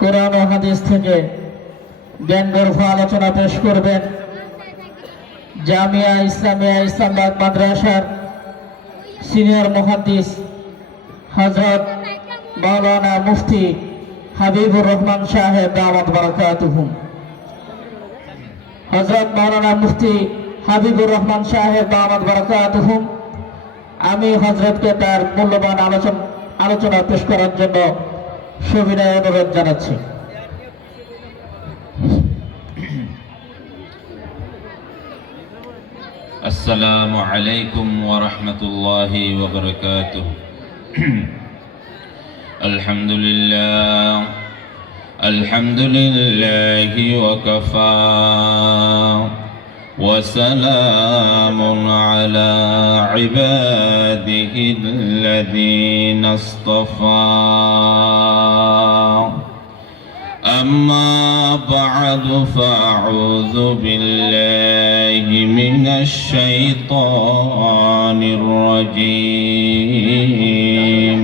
কোরআন ও হাদিস থেকে জ্ঞানগর্ভ আলোচনা পেশ করবেন জামিয়া ইসলামিয়া ইসলামাবাদ মাদ্রাসার সিনিয়র মুহাদ্দিস হযরত মাওলানা মুফতি হাবিবুর রহমান সাহেব দাওয়াত বারাকাতুহুম। হযরত মাওলানা মুফতি হাবিবুর রহমান সাহেব দাওয়াত বারাকাতুহুম আমি হযরতকে তার মূল্যবান আলোচনা পেশ করার জন্য সবিনয় অনুরোধ জানাচ্ছি। আসসালামু আলাইকুম ওয়া রাহমাতুল্লাহি ওয়া বারাকাতুহু। আলহামদুলিল্লাহি ওয়া কাফা ওয়া সালামুন আলা ইবাদিহিল্লাযীনা ইসতাফা। أما بعد فأعوذ بالله من الشيطان الرجيم.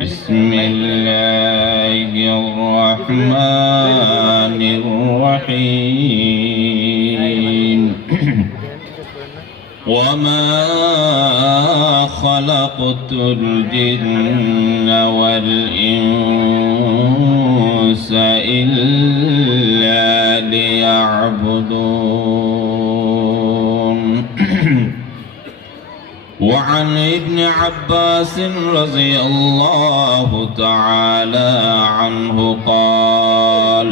بسم الله الرحمن الرحيم. وما خلقت الجن والإنس إلا ليعبدون. وعن ابن عباس رضي الله تعالى عنه قال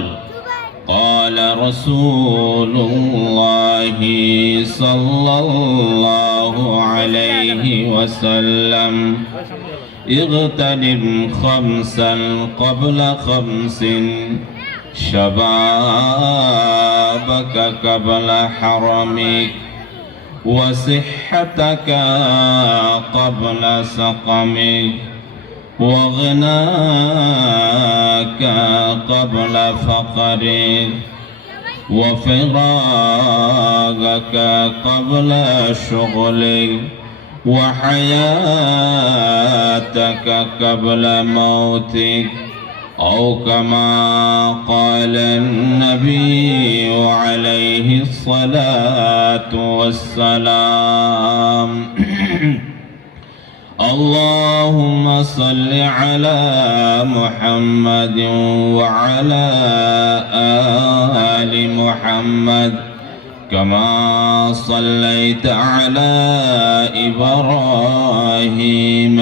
قال رسول الله صلى الله عليه وسلم اغتنم خمسا قبل خمس شبابك قبل حرمك وصحتك قبل سقمك وغناك قبل فقرك وفراغك قبل شغلك وحياتك قبل موتك أو كما قال النبي عليه الصلاة والسلام. اللهم صل على محمد وعلى آل محمد كما صليت على إبراهيم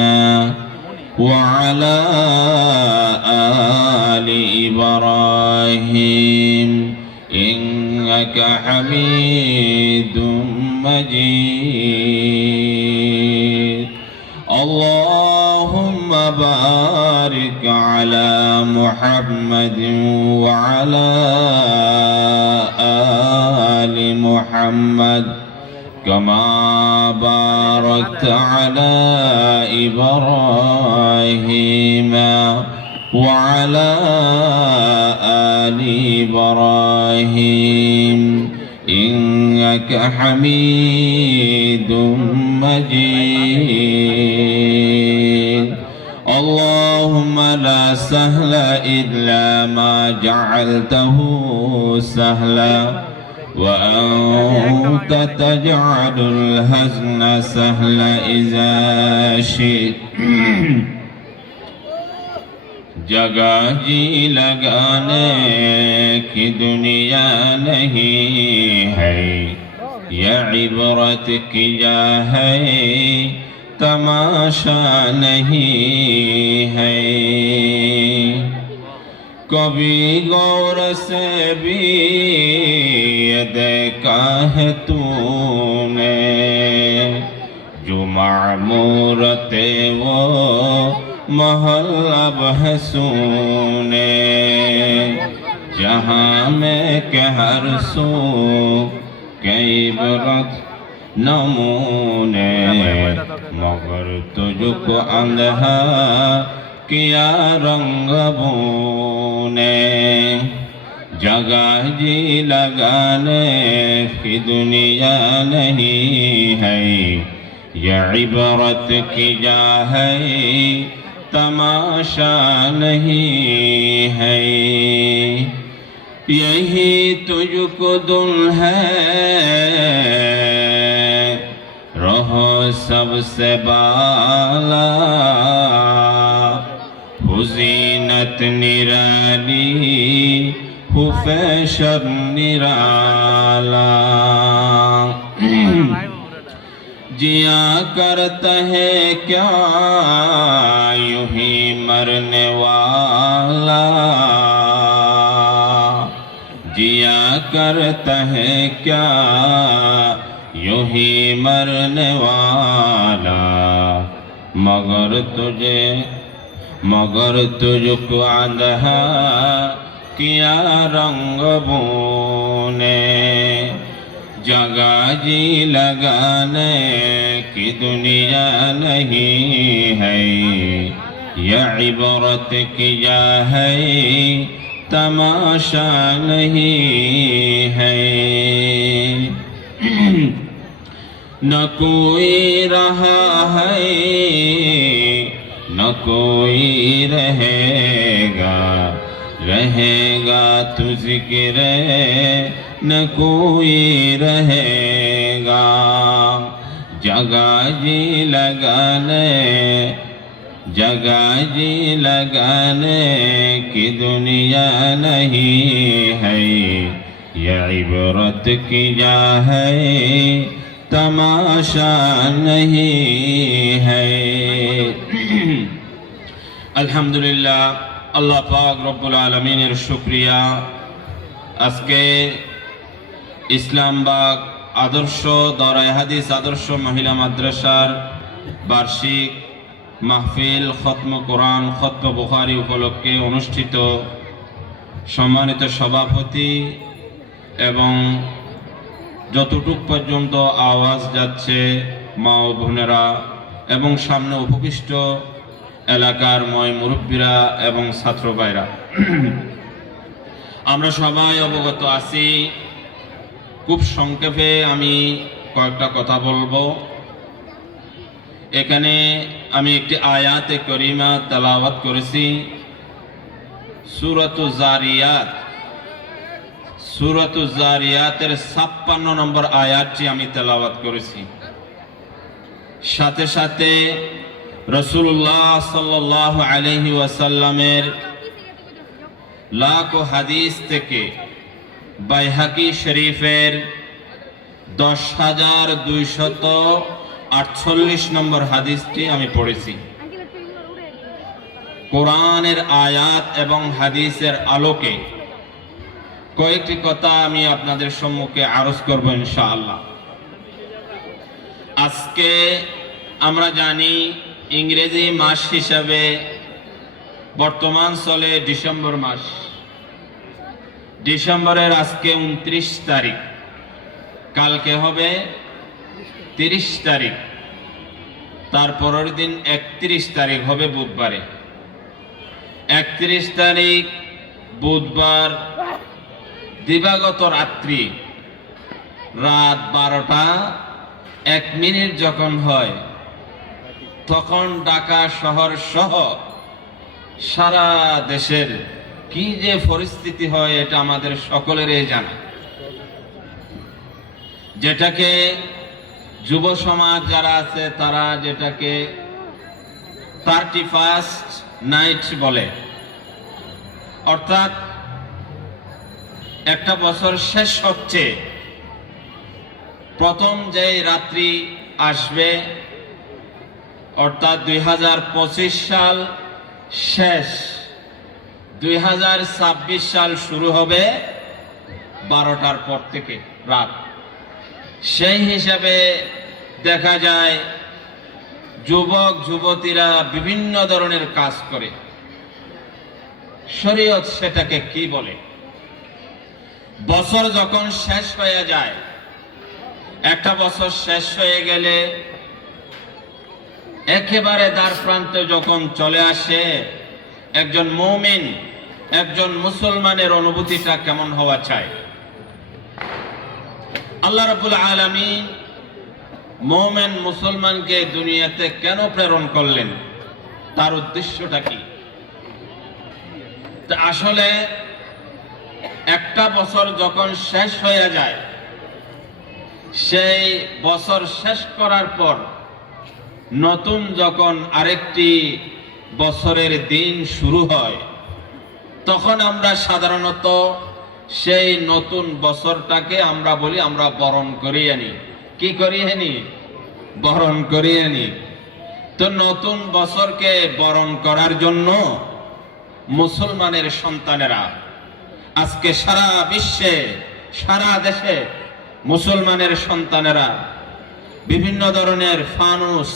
وعلى آل إبراهيم إنك حميد مجيد. اللهم بارك على محمد وعلى آل محمد كما باركت على إبراهيم وعلى آل إبراهيم إنك حميد مجيد. اللهم لا سهل إلا ما جعلته سهلا وأنت تجعل الحزن سهلا إذا شئت. जगह जी लगाने की दुनिया नहीं है, ये इबरत की जा है, तमाशा नहीं है. कभी गौर से भी ये देखा है तूने, जो मामूर थे वो महल अब है सुने. जहाँ में के हर सू कई बरत नमूने, मगर तुझको अंधा किया रंग बूने. जगह जी लगाने की दुनिया नहीं है, ये इबरत की जा है, तमाशा नहीं है। यही तुझको दुल है, रहो सबसे बाला। हुज़ीनत निराली, हुफ़ैशर निराला। जिया करता है क्या यूं ही मरने वाला। जिया करता है क्या यूं ही मरने वाला। मगर तुझको आंधा किया रंग बोने। जगह जी लगाने की दुनिया नहीं है। यह इबरत की जा है, तमाशा नहीं है। न कोई रहा है, न कोई रहेगा। रहेगा तू ज़िक्र, न कोई रहेगा। जगह जी लगाने की दुनिया नहीं है। यह इबरत की जा है, तमाशा नहीं है। अल्हम्दुलिल्लाह, अल्लाह पाक रब्बुल आलमीনের শুকরিয়া। আজকে ইসলামবাগ আদর্শ দরায়ে হাদিস আদর্শ মহিলা মাদ্রাসার বার্ষিক মাহফিল খতম কোরআন খতম বুখারী উপলক্ষে অনুষ্ঠিত সম্মানিত সভাপতি এবং যতটুক পর্যন্ত আওয়াজ যাচ্ছে মা ও বোনেরা এবং সামনে উপবিষ্ট এলাকার ময় মুরব্বীরা এবং ছাত্র ভাইরা, আমরা সবাই অবগত আছি। খুব সংক্ষেপে আমি কয়েকটা কথা বলবো। এখানে আমি একটি আয়াতে করিমা তেলাওয়াত করেছি। সূরাতুজ জারিয়াতের ৫৬ নম্বর আয়াতটি আমি তেলাওয়াত করেছি। সাথে সাথে রাসূলুল্লাহ সাল্লাল্লাহু আলাইহি ওয়াসাল্লামের লাখো হাদিস থেকে বাইহাকি শরীফের ১০,২৪৮ নম্বর হাদিসটি আমি পড়েছি। কোরআনের আয়াত এবং হাদিসের আলোকে কয়েকটি কথা আমি আপনাদের সম্মুখে আরজ করব ইনশাআল্লাহ। আজকে আমরা জানি ইংরেজি মাস হিসাবে বর্তমান চলে ডিসেম্বর মাস। ডিসেম্বরের আজকে ২৯ তারিখ, কালকে হবে ৩০ তারিখ, তার পরের দিন ৩১ তারিখ হবে বুধবারে। ৩১ তারিখ বুধবার দিবাগত রাত্রি রাত ১২টা ১ যখন হয়, তখন ঢাকা শহর সহ সারা দেশের কি যে পরিস্থিতি হয় এটা আমাদের সকলেরই জানা। যেটাকে যুব সমাজ যারা আছে তারা যেটাকে 31st নাইট বলে, অর্থাৎ একটা বছর শেষ হচ্ছে, প্রথম যে রাত্রি আসবে অর্থাৎ ২০২৫ সাল শেষ, ২০২৬ সাল শুরু হবে ১২টার পর থেকে রাত। সেই হিসাবে দেখা যায় যুবক যুবতীরা বিভিন্ন ধরনের কাজ করে। শরীয়ত সেটাকে কি বলে? বছর যখন শেষ হয়ে যায়, একটা বছর শেষ হয়ে গেলে একেবারে দ্বার প্রান্তে যখন চলে আসে, একজন মুমিন একজন মুসলমানের অনুভূতিটা কেমন হওয়া চাই? আল্লাহ রাব্বুল আলামিন মুমিন মুসলমানকে দুনিয়াতে কেন প্রেরণ করলেন? তার উদ্দেশ্যটা কি? তা আসলে একটা বছর যখন শেষ হয়ে যায়, সেই বছর শেষ করার পর নতুন যখন আরেকটি বছরের দিন শুরু হয়, তখন আমরা সাধারণত সেই নতুন বছরটাকে আমরা বলি আমরা বরণ করিয়ে আনি। কি করিয়ে আনি? বরণ করিয়ে আনি। তো নতুন বছরকে বরণ করার জন্য মুসলমানের সন্তানেরা আজকে সারা বিশ্বে, সারা দেশে মুসলমানের সন্তানেরা বিভিন্ন ধরনের ফানুস,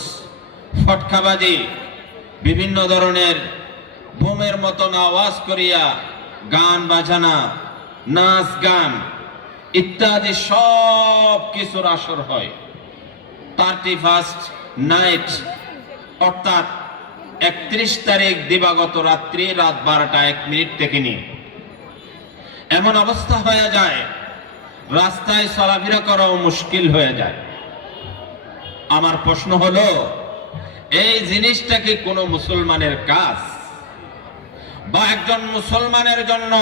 ফটকাবাজি, বিভিন্ন ধরনের বোমের মতন আওয়াজ করিয়া গান বাজানা, নাচ গান ইত্যাদি সব কিছুর আসর হয় 31 নাইট, অর্থাৎ 31 তারিখ দিবাগত রাত্রি রাত 12টা 1 মিনিট থেকে নিয়ে এমন অবস্থা হয়ে যায় রাস্তায় চলাফেরা করাও মুশকিল হয়ে যায়। আমার প্রশ্ন হলো, এই জিনিসটা কি কোনো মুসলমানের কাজ? বা একজন মুসলমানের জন্য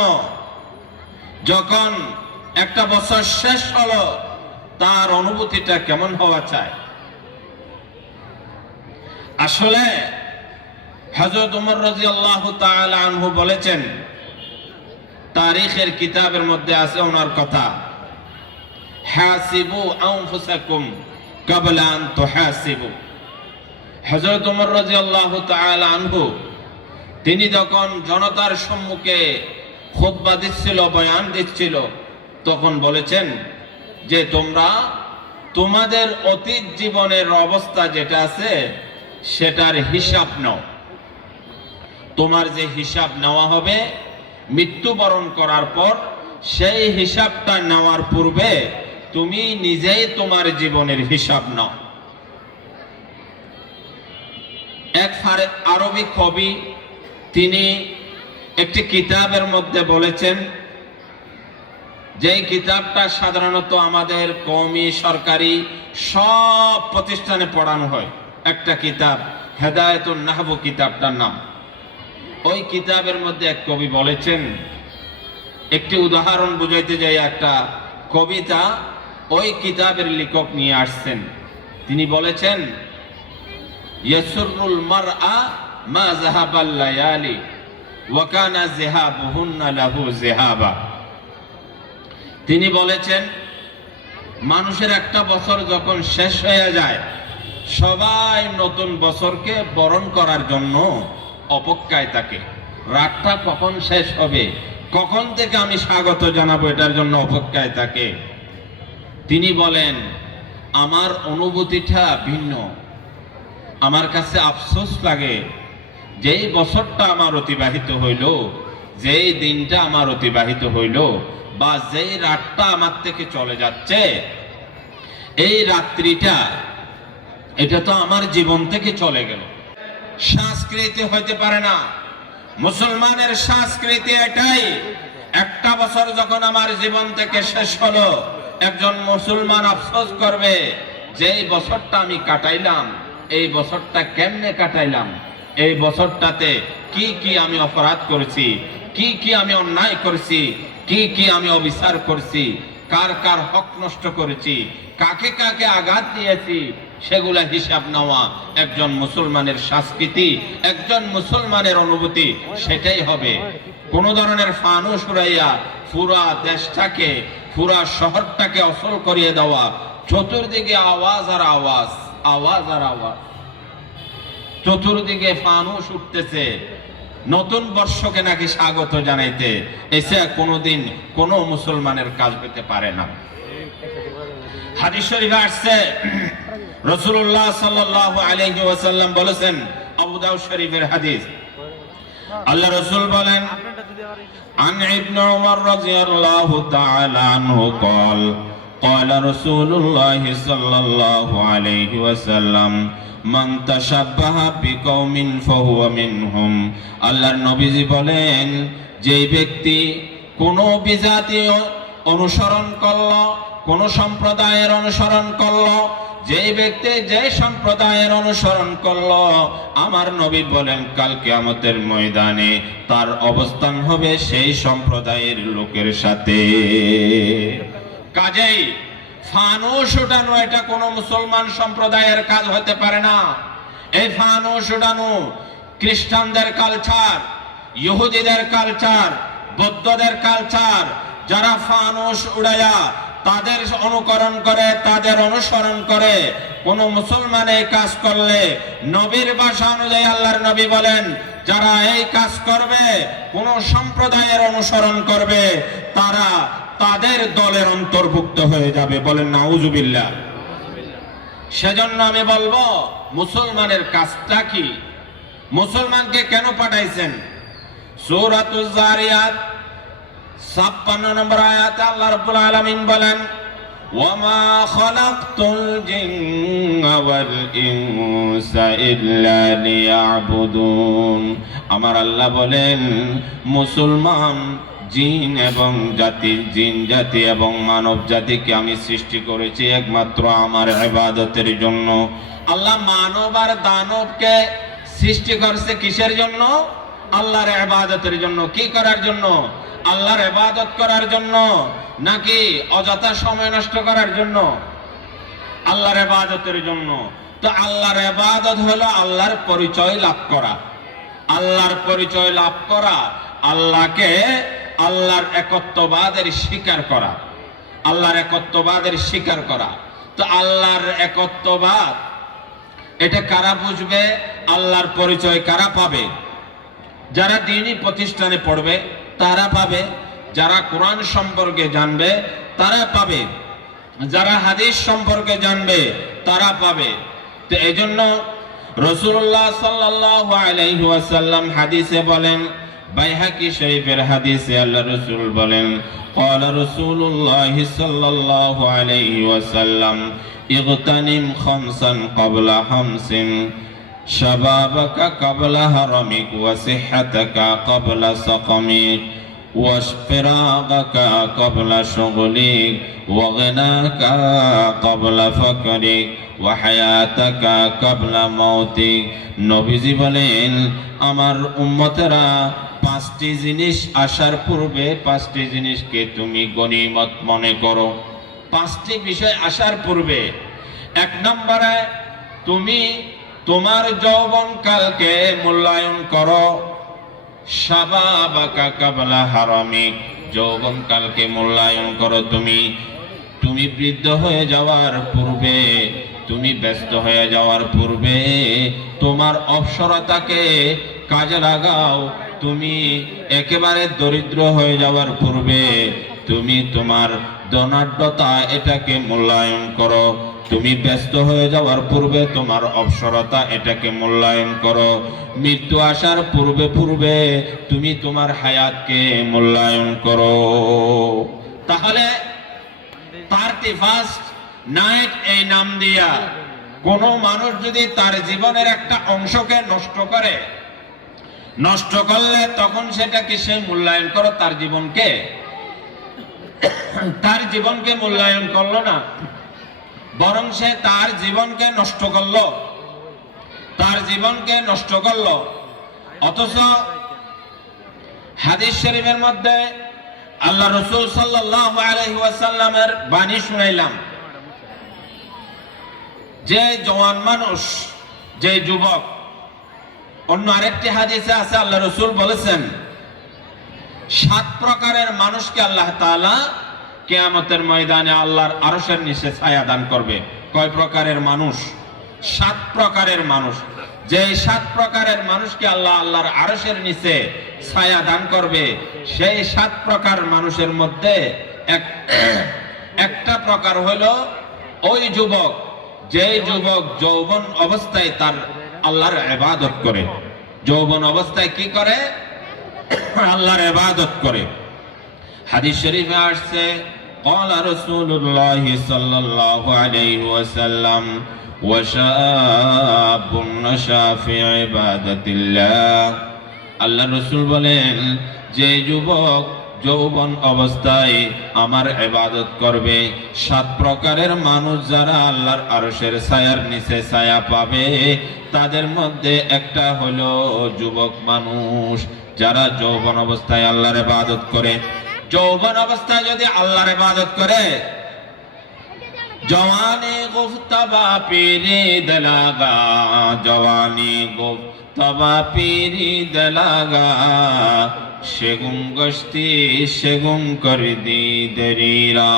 যখন একটা বছর শেষ হলো তার অনুভূতিটা কেমন হওয়া চাই? আসলে হযরত ওমর রাদিয়াল্লাহু তাআলা আনহু বলেছেন, তারিখের কিতাবের মধ্যে আছে ওনার কথা, হাসিবু আনফুসাকুম ক্বাবলা আন তুহাসিবু। হযরত ওমর রাদিয়াল্লাহু তাআলা আনহু তিনি যখন জনতার সম্মুখে খুতবা দিচ্ছিল, বয়ান দিচ্ছিল, তখন বলেছেন যে তোমরা তোমাদের অতীত জীবনের অবস্থা যেটা আছে সেটার হিসাব নাও। তোমার যে হিসাব নেওয়া হবে মৃত্যুবরণ করার পর, সেই হিসাবটা নেওয়ার পূর্বে তুমি নিজেই তোমার জীবনের হিসাব নাও। এক আরবি কবি তিনি একটি কিতাবের মধ্যে বলেছেন, যেই কিতাবটা সাধারণত আমাদের কওমি, সরকারি সব প্রতিষ্ঠানে পড়ানো হয়, একটা কিতাব হেদায়েতুন নাহব কিতাবটার নাম। ওই কিতাবের মধ্যে এক কবি বলেছেন, একটি উদাহরণ বুঝাইতে যাই একটা কবিতা ওই কিতাবের লেখক নিয়ে আসছেন। তিনি বলেছেন, ইয়াসুরুল মারআ মা যাহাবাল লায়ালি ওয়া কানা যিহাবুহুন্না লাহু যিহাবা। তিনি বলেছেন, মানুষের একটা বছর যখন শেষ হয়ে যায়, সবাই নতুন বছরকে বরণ করার জন্য অপেক্ষায় থাকে। রাতটা কখন শেষ হবে, কখন থেকে আমি স্বাগত জানাবো, এটার জন্য অপেক্ষায় থাকে। তিনি বলেন, আমার অনুভূতিটা ভিন্ন। আমার কাছে আফসোস লাগে, যেই বছরটা আমার অতিবাহিত হইল, যেই দিনটা আমার অতিবাহিত হইল, বা যেই রাতটা আমার থেকে চলে যাচ্ছে, এই রাত্রিটা এটা তো আমার জীবন থেকে চলে গেল। সংস্কৃতি হইতে পারে না। মুসলমানের সংস্কৃতি এটাই, একটা বছর যখন আমার জীবন থেকে শেষ হলো, একজন মুসলমান আফসোস করবে যে এই বছরটা আমি কাটাইলাম, এই বছরটা কেমনে কাটাইলাম, এই বছরটাতে কি কি আমি অপরাধ করেছি, কি কি আমি অন্যায় করেছি, কি কি আমি অবিচার করছি, কার কার হক নষ্ট করেছি, কাকে কাকে আঘাত দিয়েছি, সেগুলা হিসাব নেওয়া একজন মুসলমানের সংস্কৃতি, একজন মুসলমানের অনুভূতি। সেটাই হবে। কোন ধরনের ফানুস উড়াইয়া পুরা দেশটাকে, পুরা শহরটাকে অচল করিয়ে দেওয়া, চতুর্দিকে আওয়াজ আর আওয়াজ, আওয়াজ আর আওয়াজ, চতুর্দিকে ফানুস উঠতেছে, নতুন বর্ষকে নাকি স্বাগত জানাইতে, এসে কোনোদিন কোন মুসলমানের কাজ হতে পারে না। হাদিস শরীফে আসছে, রাসূলুল্লাহ সাল্লাল্লাহু আলাইহি ওয়াসাল্লাম বলেছেন, আবু দাউদ শরীফের হাদিস, আল্লাহ রাসূল বলেন, আন ইবনে উমর রাদিয়াল্লাহু তাআলা আনহু قال قال رسول الله صلى الله عليه وسلم মান তাশাব্বাহা বিকওমিন ফাহুয়া মিনহুম। আল্লাহর নবীজি বলেন, যে ব্যক্তি কোন বিজাতি অনুসরণ করলো, কোন সম্প্রদায়ের অনুসরণ করলো, যে ব্যক্তি যে সম্প্রদায়ের অনুসরণ করলো, আমার নবী বলেন কাল কিয়ামতের ময়দানে তার অবস্থান হবে সেই সম্প্রদায়ের লোকের সাথে। কাজেই ফানুস উঠানো এটা কোনো মুসলমান সম্প্রদায়ের কাজ হতে পারে না। এই ফানুস উঠানো খ্রিস্টানদের কালচার, ইহুদিদের কালচার, বৌদ্ধদের কালচার। যারা ফানুস উড়াইয়া তাদের অনুকরণ করে, তাদের অনুসরণ করে, কোন মুসলমান এই কাজ করলে নবীর ভাষা অনুযায়ী আল্লাহর নবী বলেন যারা এই কাজ করবে, কোন সম্প্রদায়ের অনুসরণ করবে, তারা তাদের দলের অন্তর্ভুক্ত হয়ে যাবে। বলেন নাউজুবিল্লাহ। সেজন্য আমি বলবো মুসলমানের কাজটা কি, মুসলমানকে কেন পাঠাইছেন? সূরাতুজ যারিয়াত 56 নম্বর আয়াতে আল্লাহ রাব্বুল আলামিন বলেন ওয়ামা খালাকতুল জিন্না ওয়াল ইনসা ইল্লা লিয়াবুদুন। আমার আল্লাহ বলেন মুসলমান জিন এবং জিন জাতি এবং মানব জাতিকে আমি সৃষ্টি করেছি একমাত্র আমার ইবাদতের জন্য। আল্লাহ মানব আর দানবকে সৃষ্টি করছে কিসের জন্য? আল্লাহর ইবাদতের জন্য। কি করার জন্য? আল্লাহর ইবাদত করার জন্য, নাকি অযথা সময় নষ্ট করার জন্য? আল্লাহর ইবাদতের জন্য। তো আল্লাহর ইবাদত হলো আল্লাহর পরিচয় লাভ করা। আল্লাহর পরিচয় লাভ করা, আল্লাহকে, আল্লাহর একত্ববাদের স্বীকার করা, আল্লাহর একত্ববাদের স্বীকার করা। তো আল্লাহর একত্ববাদ এটা কারা বুঝবে? আল্লাহর পরিচয় কারা পাবে? যারা দ্বীনি প্রতিষ্ঠানে পড়বে তারা পাবে, যারা কোরআন সম্পর্কে জানবে তারা পাবে, যারা হাদিস সম্পর্কে জানবে তারা পাবে। তো এজন্য রাসূলুল্লাহ সাল্লাল্লাহু আলাইহি ওয়াসাল্লাম হাদিসে বলেন, বাইহাকি শরীফের হাদিসে আল্লাহ রাসূল বলেন ক্বালা রাসূলুল্লাহ সাল্লাল্লাহু আলাইহি ওয়াসাল্লাম ইগতানিম খামসান ক্বাবলা হামসিন শাবাবাকা ক্বাবলা হারামিক ওয়া সিহহাতাকা ক্বাবলা সাকামিক ওয়াশফিরাগাকা ক্বাবলা শুগলিক ওয়া গিনাকা ক্বাবলা ফাকরিক ওয়া হায়াতাকা ক্বাবলা মাউতিক। নবীজি বলেন আমার উম্মতেরা পাঁচটি জিনিস আসার পূর্বে পাঁচটি জিনিসকে তুমি গনিমত মনে করো। পাঁচটি বিষয় আসার পূর্বে, এক নম্বরে তুমি তোমার যৌবন কালকে মূল্যায়ন করো। শাবাবাকা ক্বাবলা হারামিক, যৌবন কালকে মূল্যায়ন করো। তুমি বৃদ্ধ হয়ে যাওয়ার পূর্বে, তুমি ব্যস্ত হয়ে যাওয়ার পূর্বে তোমার অবসরতাকে কাজে লাগাও। তুমি একেবারে দরিদ্র হয়ে যাওয়ার পূর্বে তুমি তোমার ধনাঢ্যতা এটাকে মূল্যায়ন করো। তুমি ব্যস্ত হয়ে যাওয়ার পূর্বে তোমার অবসরতা এটাকে মূল্যায়ন করো। মৃত্যু আসার পূর্বে পূর্বে তুমি তোমার হায়াতকে মূল্যায়ন করো। তাহলে 31st নাইট এই নাম দিয়া কোন মানুষ যদি তার জীবনের একটা অংশকে নষ্ট করলে তখন সেটাকে সে মূল্যায়ন করো তার জীবনকে, তার জীবনকে মূল্যায়ন করলো না, বরং সে তার জীবনকে নষ্ট করলো, তার জীবনকে নষ্ট করলো। অথচ হাদিস শরীফের মধ্যে আল্লাহ রাসূল সাল্লাল্লাহু আলাইহি ওয়াসাল্লামের বাণী শুনাইলাম যে জওয়ান মানুষ, যে যুবক, অন্য আরেকটি হাদিসে আছে আল্লাহ রাসূল বলেছেন 7 প্রকারের মানুষকে আল্লাহ তাআলা কিয়ামতের ময়দানে আল্লাহর আরশের নিচে ছায়া দান করবে। কয় প্রকারের মানুষ? 7 প্রকারের মানুষ। যে 7 প্রকারের মানুষকে আল্লাহ আল্লাহর আরশের নিচে ছায়া দান করবে, সেই 7 প্রকার মানুষের মধ্যে একটা প্রকার হলো ওই যুবক, যে যুবক যৌবন অবস্থায় তার আল্লাহর ইবাদত করে। যৌবন অবস্থায় কি করে? আল্লাহর ইবাদত করে। হাদিস শরীফে আসছে ক্বালা রাসূলুল্লাহ সাল্লাল্লাহু আলাইহি ওয়াসাল্লাম ওয়া শাআবুন নাশা ফি ইবাদাতিল্লাহ। আল্লাহ রাসূল বলেন যে যুবক যৌবন অবস্থায় আমার ইবাদত করবে। 7 প্রকারের মানুষ যারা আল্লাহর আরশের ছায়ার নিচে ছায়া পাবে, তাদের মধ্যে একটা হলো যুবক মানুষ, যারা যৌবন অবস্থায় আল্লাহর ইবাদত করে। যৌবন অবস্থায় যদি আল্লাহর ইবাদত করে, জওয়ানি গুফতবা পীরি দলাগা, জওয়ানি গুফতবা পীরি দলাগা, সেগুন গস্তি সেগুন করে দি দরিরা,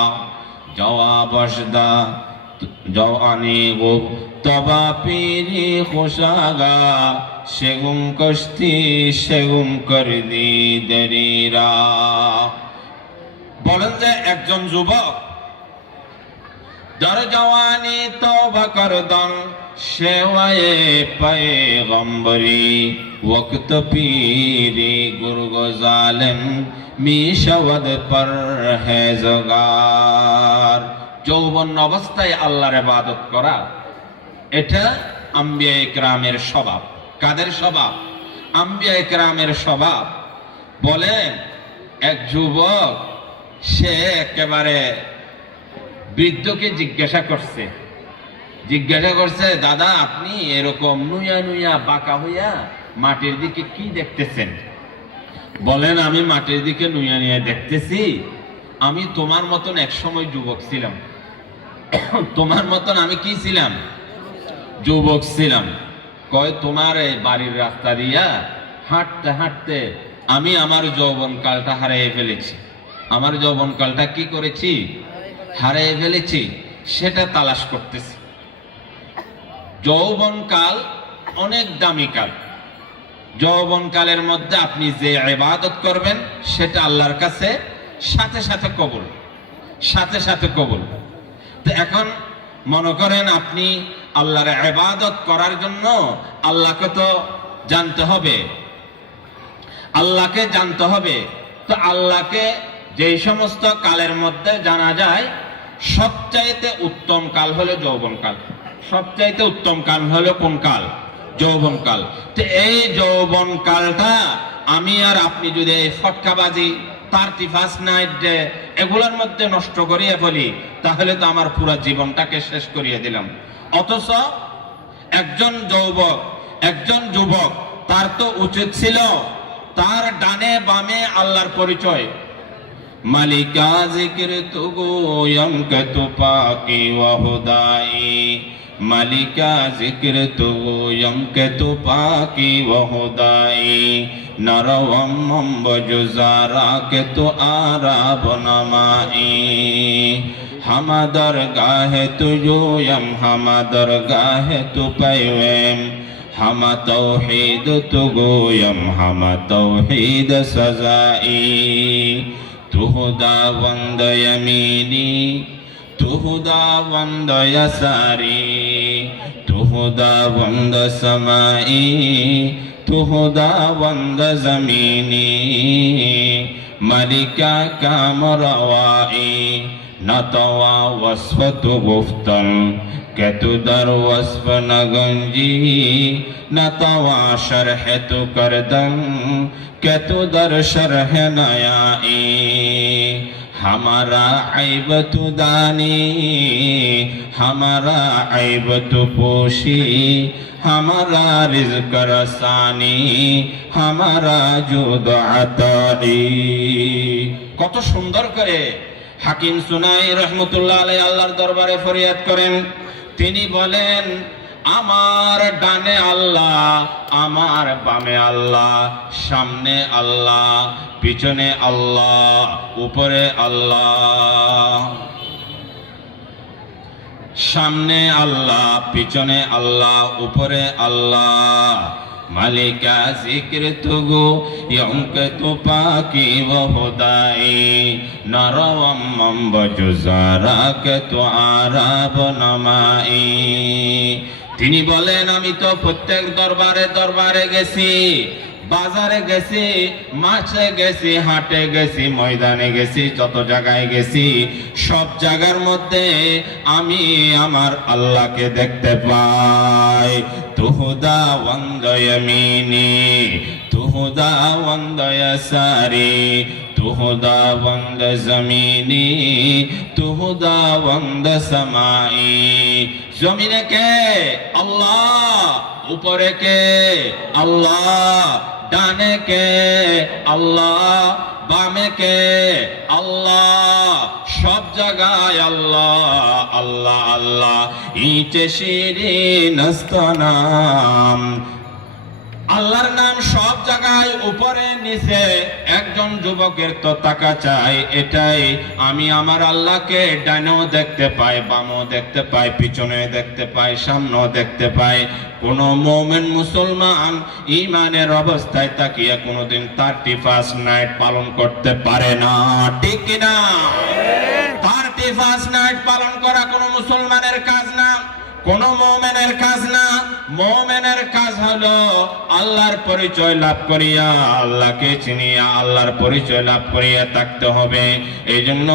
জওয়াবশদা জওয়ানি গুফতবা পীরি খুশাগা, সেগুন গস্তি সেগুন করে দি দরিরা। বলেন যে একজন যুবক در جوانی توبہ کردن شیوائے پیغمبری، وقت پیری گرگ ظالم می شود পরহেজগার। যৌবন অবস্থায় আল্লাহর ইবাদত করা, এটা আম্বিয়া ইকরামের স্বভাব। কাদের স্বভাব? আম্বিয়া ইকরামের স্বভাব। বলেন এক যুবক, সে একেবারে বৃদ্ধকে জিজ্ঞাসা করছে, দাদা আপনি এরকম নুয়া নুয়া বাঁকা হইয়া মাটির দিকে কি দেখতেছেন? বলেন আমি মাটির দিকে নুয়া নুয়া দেখতেছি, আমি তোমার মতন এক সময় যুবক ছিলাম। তোমার মতন আমি কি ছিলাম? যুবক ছিলাম। কয় তোমার এই বাড়ির রাস্তা দিয়া হাঁটতে হাঁটতে আমি আমার যৌবনকালটা হারিয়ে ফেলেছি। আমার যৌবনকালটা কি করেছি? হারিয়ে ফেলেছি, সেটা তালাশ করতেছি। যৌবনকাল অনেক দামি কাল। যৌবনকালের মধ্যে আপনি যে ইবাদত করবেন সেটা আল্লাহর কাছে সাথে সাথে কবুল, সাথে সাথে কবুল। তো এখন মনে করেন আপনি আল্লাহর ইবাদত করার জন্য আল্লাহকে তো জানতে হবে, আল্লাহকে জানতে হবে। তো আল্লাহকে যেই সমস্ত কালের মধ্যে জানা যায়, সবচাইতে উত্তম কাল হলো যৌবনকাল। সবচাইতে উত্তম কাল হলো কোন কাল? যৌবনকাল। তো এই যৌবনকালটা আমি আর আপনি যদি এই ফটকাবাজি, পার্টি ফার্স্ট নাইট ডে এগুলোর মধ্যে নষ্ট করিয়ে ফেলি, তাহলে তো আমার পুরো জীবনটাকে শেষ করিয়ে দিলাম। অথচ একজন যুবক তার তো উচিত ছিল তার ডানে বামে আল্লাহর পরিচয়। মালিকা জিকির তু গোয়ম কতু পাকি ওহুদাই, মালিকা জিকির তু গোয়ম কতু পাকি ওহুদাই, নরওয়ম বজুজারা কতু আরাব নামাই, হামাদর গাহে তু জোয়ম হামাদর গাহে তু পাইওয়েম, হামা তৌহিদ তু গোয়ম হামা তৌহিদ সজাই, তু খুদাবন্দ ইয়ামিনী তু খুদাবন্দ ইয়াসারি, তু খুদাবন্দ সামাই তু খুদাবন্দ জমিনী, মালিকা কামরওয়াই নতওয়া ওয়াসফতু গুফতন কেতু দর ওয়াসফ নগঞ্জি, নতওয়া শরহ তু করদম কেতু দর শরহ নয়াই, हमारा ऐब तु दानी हमारा ऐब तु पोशी, हमारा रिज़्क़ रसानी हमारा जुद अताई। কত সুন্দর করে হাকিম সুনাই রহমতুল্লাহ আলাইহি আল্লাহর দরবারে ফরিয়াদ করেন। তিনি বলেন, আমার ডানে আল্লাহ, আমার বামে আল্লাহ, সামনে আল্লাহ, পিছনে আল্লাহ, উপরে আল্লাহ। সামনে আল্লাহ, পিছনে আল্লাহ, উপরে আল্লাহ। মালিকা জিকির তুগু ইয়ঙ্ক তু পাকি ওহুদাই, নরওয়ম বজুজারা কতু আরাব নামাই। তিনি বলেন, আমি তো প্রত্যেক দরবারে গেছি, বাজারে গেছি, মাঠে গেছি, হাটে গেছি, ময়দানে গেছি, যত জায়গায় গেছি, সব জায়গার মধ্যে আমি আমার আল্লাহকে দেখতে পাই। তুহুদা ওয়ান্দ ইয়ামিনী তু খুদাবন্দ ইয়াসারি তু খুদাবন্দ জমিনি তু খুদাবন্দ সামাই। জমিনে কে? আল্লাহ। উপরে কে? আল্লাহ। ডানে কে? আল্লাহ। বামে কে? আল্লাহ। সব জায়গায় আল্লাহ আল্লাহ আল্লাহ। ইচে শিরিন নাম, আল্লাহর নাম সব জায়গায়, উপরে নিচে। একজন যুবকের তো টাকা চাই, এটাই আমি আমার আল্লাহকে ডানেও দেখতে পাই, বামও দেখতে পাই, পিছনে দেখতে পাই, সামনেও দেখতে পাই। কোন মুমিন মুসলমান ঈমানের অবস্থায় তাকিয়ে কোনোদিন 31 নাইট পালন করতে পারে না, ঠিক কিনা? 31 নাইট পালন করা কোন মুসলমানের কাজ না, কোন মুমিনের কাজ না। মুমিনের কাজ হলো আল্লাহর পরিচয় লাভ করিয়া, আল্লাহকে চিনিয়া, আল্লাহর পরিচয় লাভ করিয়া থাকতে হবে। এই জন্য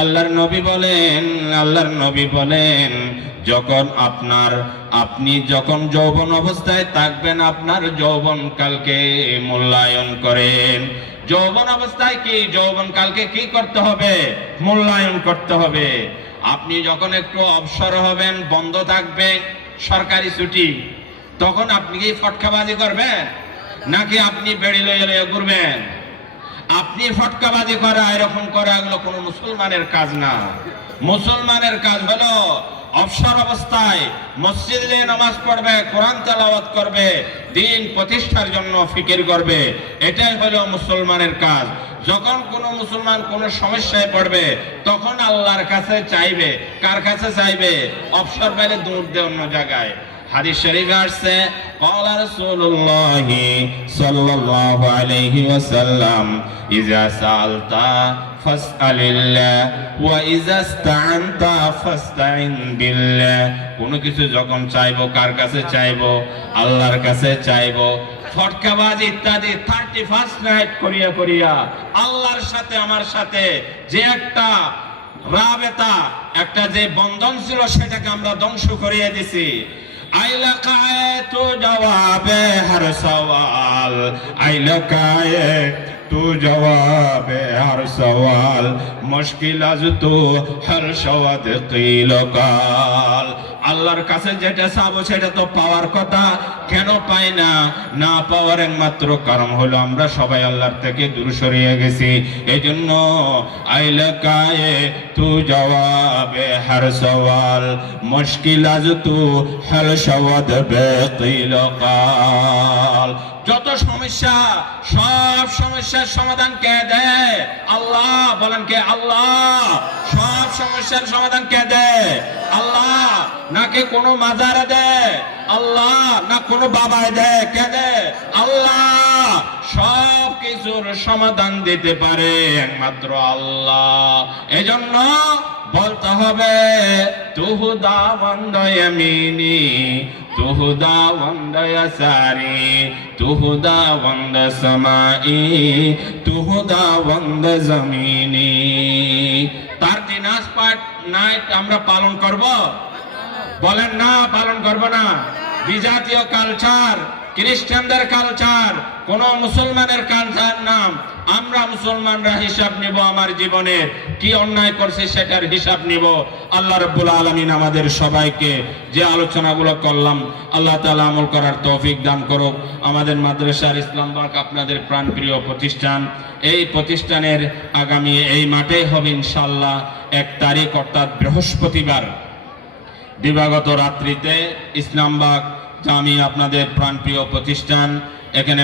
আল্লাহর নবী বলেন যখন আপনি যখন যৌবন অবস্থায় থাকবেন, আপনার যৌবন কালকে মূল্যায়ন করেন। যৌবন অবস্থায় কি? যৌবন কালকে কি করতে হবে? মূল্যায়ন করতে হবে। আপনি যখন একটু অবসর হবেন, বন্ধ থাকবে, সরকারি ছুটি, তখন আপনি কি ফটকাবাজি করবেন নাকি আপনি বেড়ি লইয়া ঘুরবেন? আপনি ফটকাবাজি করা, এরকম করা, এগুলো কোনো মুসলমানের কাজ না। মুসলমানের কাজ হলো অবসর অবস্থায় মসজিদে নামাজ পড়বে, কোরআন তেলাওয়াত করবে, দিন প্রতিষ্ঠার জন্য ফিকির করবে। এটাই হলো মুসলমানের কাজ। যখন কোনো মুসলমান কোনো সমস্যায় পড়বে, তখন আল্লাহর কাছে চাইবে। কার কাছে চাইবে? অবসর পেলে দূর দিয়ে অন্য জায়গায়। হাদিস শরীফে আসছে, ক্বালা রাসূলুল্লাহি সাল্লাল্লাহু আলাইহি ওয়াসাল্লাম, ইযা সাআলতা ফাসআলিল্লাহ ওয়া ইযা ইসতাআনতা ফাসতাইন বিল্লাহ। কোন কিছু যখন চাইবো, কার কাছে চাইবো? আল্লাহর কাছে চাইবো। ফটকাবাজ ইত্যাদি 31 নাইট করিয়া আল্লাহর সাথে আমার সাথে যে একটা রাবেতা, একটা যে বন্ধন ছিল, সেটাকে আমরা ধ্বংস করিয়ে দিছি। আইলাকায়ে তু জবাবে হর সওয়াল, আইলাকায়ে তু জবাবে হর সওয়াল, মুশকিল আজ তু হর সওয়াদ কিলকাল। আল্লাহর কাছে যেটা চাবো সেটা তো পাওয়ার কথা, কেন পাই না? না পাওয়ার একমাত্র কারণ হলো আমরা সবাই আল্লাহর থেকে দূর সরিয়ে গেছি। এই জন্য আইলাকায়ে তু জবাবে হর সওয়াল, মুশকিল আজ তু হর সওয়াদ কিলকাল। যত সমস্যা, সব সমস্যার সমাধান কে দেয়? আল্লাহ। বলেন কে? আল্লাহ। সব সমস্যার সমাধান কে দেয়? আল্লাহ। নাকি কোনো মাজারে দেয়? আল্লাহ। না কোনো বাবায় দেয়? কে দেয়? আল্লাহ। সব কিছুর সমাধান দিতে পারে একমাত্র আল্লাহ। এজন্য বলতে হবে তুহুদাওয়ান্দ ইয়ামিনি তুহুদাওয়ান্দ ইয়াসারি তুহুদাওয়ান্দ সামাই তুহুদাওয়ান্দ জমিনি। 31 নাইট আমরা পালন করব? বলেন না, পালন করব না। বিজাতীয় কালচার, খ্রিস্টানদের কালচার, কোন মুসলমানের কালচার নাম। আমরা মুসলমানরা হিসাব নিব, আমার জীবনের কি অন্যায় করছে সেটার হিসাব নিব। আল্লাহ রাব্বুল আলামিন আমাদের সবাইকে যে আলোচনাগুলো করলাম, আল্লাহ তাআলা আমল করার তৌফিক দান করুক। আমাদের মাদ্রাসার ইসলাম বাগ আপনাদের প্রাণপ্রিয় প্রতিষ্ঠান। এই প্রতিষ্ঠানের আগামী এই মাঠে হবে ইনশাআল্লাহ 1 তারিখ, অর্থাৎ বৃহস্পতিবার দিবাগত রাত্রিতে ইসলামবাগ জামি আপনাদের প্রাণপ্রিয় প্রতিষ্ঠান। এখানে